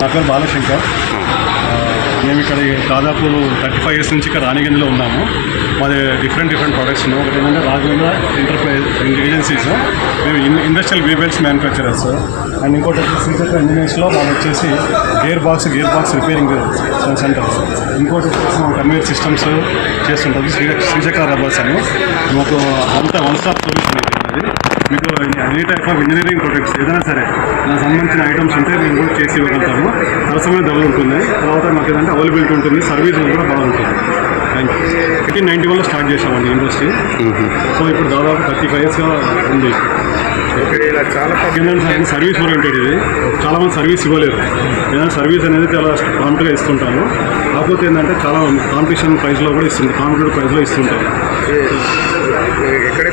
నా పేరు బాలశంకర్. మేము ఇక్కడ దాదాపు 35 years నుంచి ఇక్కడ రాణిగంజ్లో ఉన్నాము. మాది డిఫరెంట్ ప్రోడక్ట్స్ ఉన్నాయి. ఒకటి ఏంటంటే రాజేంద్ర ఎంటర్ప్రైజ్ ఏజెన్సీస్, మేము ఇండస్ట్రియల్ వీబెల్ట్స్ మ్యానుఫ్యాక్చరర్స్. అండ్ ఇంకోటి వచ్చేసి ఇంజనీర్స్లో మాది వచ్చేసి గేర్ బాక్స్ రిపేరింగ్ సెంటర్స్. ఇంకోటి వచ్చేసి మా కన్వేర్ సిస్టమ్స్ చేస్తుంటుంది శ్రీచక్ర రబ్బర్స్ అని. మాకు అంతా వన్ స్టాప్ సర్వీస్ అనేది మీకు any type of engineering products ఏదైనా సరే దానికి సంబంధించిన ఐటమ్స్ ఉంటే మేము కూడా చేసి ఇవ్వగలుగుతాము. సరసమైన ధరలు ఉంటుంది. తర్వాత మాకు ఏదంటే అవైలబిలిటీ ఉంటుంది, సర్వీస్ కూడా బాగుంటుంది. Thank you. 1891లో స్టార్ట్ చేసామండి ఇండస్ట్రీ. సో ఇప్పుడు దాదాపు 35 yearsగా ఉంది. ఇలా చాలా సర్వీస్ ఓరియంటెడ్ ఇది. చాలామంది సర్వీస్ ఇవ్వలేరు. ఏదైనా సర్వీస్ అనేది చాలా ప్రాంప్ట్గా ఇస్తుంటాము. కాకపోతే ఏంటంటే చాలా కాంపిటీషన్ ప్రైస్లో కూడా ఇస్తుంది, కాంపిటేటివ్ ప్రైస్లో ఇస్తుంటాము.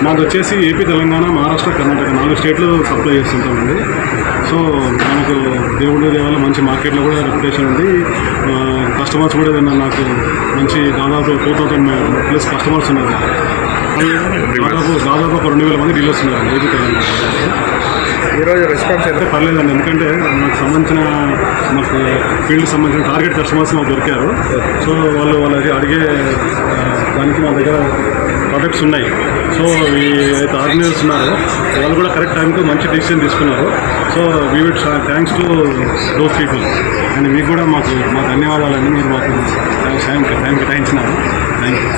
మాకు వచ్చేసి ఏపీ, తెలంగాణ, మహారాష్ట్ర, కర్ణాటక 4 స్టేట్లు సప్లై చేస్తుంటామండి. సో మనకు దేవుడి దేవాల మంచి మార్కెట్లో కూడా రెప్యుటేషన్ ఉంది. కస్టమర్స్ కూడా ఏదైనా నాకు మంచి దాదాపు 2000+ కస్టమర్స్ ఉన్నారు. దాదాపు ఒక 2000 మంది డీలర్స్ ఉన్నారు ఏపీ, తెలంగాణ. ఈరోజు రెస్పాన్స్ అయితే పర్లేదండి, ఎందుకంటే నాకు సంబంధించిన మాకు ఫీల్డ్కి సంబంధించిన టార్గెట్ కస్టమర్స్ మాకు దొరికారు. సో వాళ్ళు అడిగే దానికి మా దగ్గర ప్రొడక్ట్స్ ఉన్నాయి. సో ఈ అయితే ఆర్గనైజర్స్ ఉన్నారో వాళ్ళు కూడా కరెక్ట్ టైంకి మంచి డెసిషన్ తీసుకున్నారు. So we with thanks to those people. And మీకు కూడా మా ధన్యవాదాలండి. మీరు మాకు థ్యాంక్ యూ. Thank you.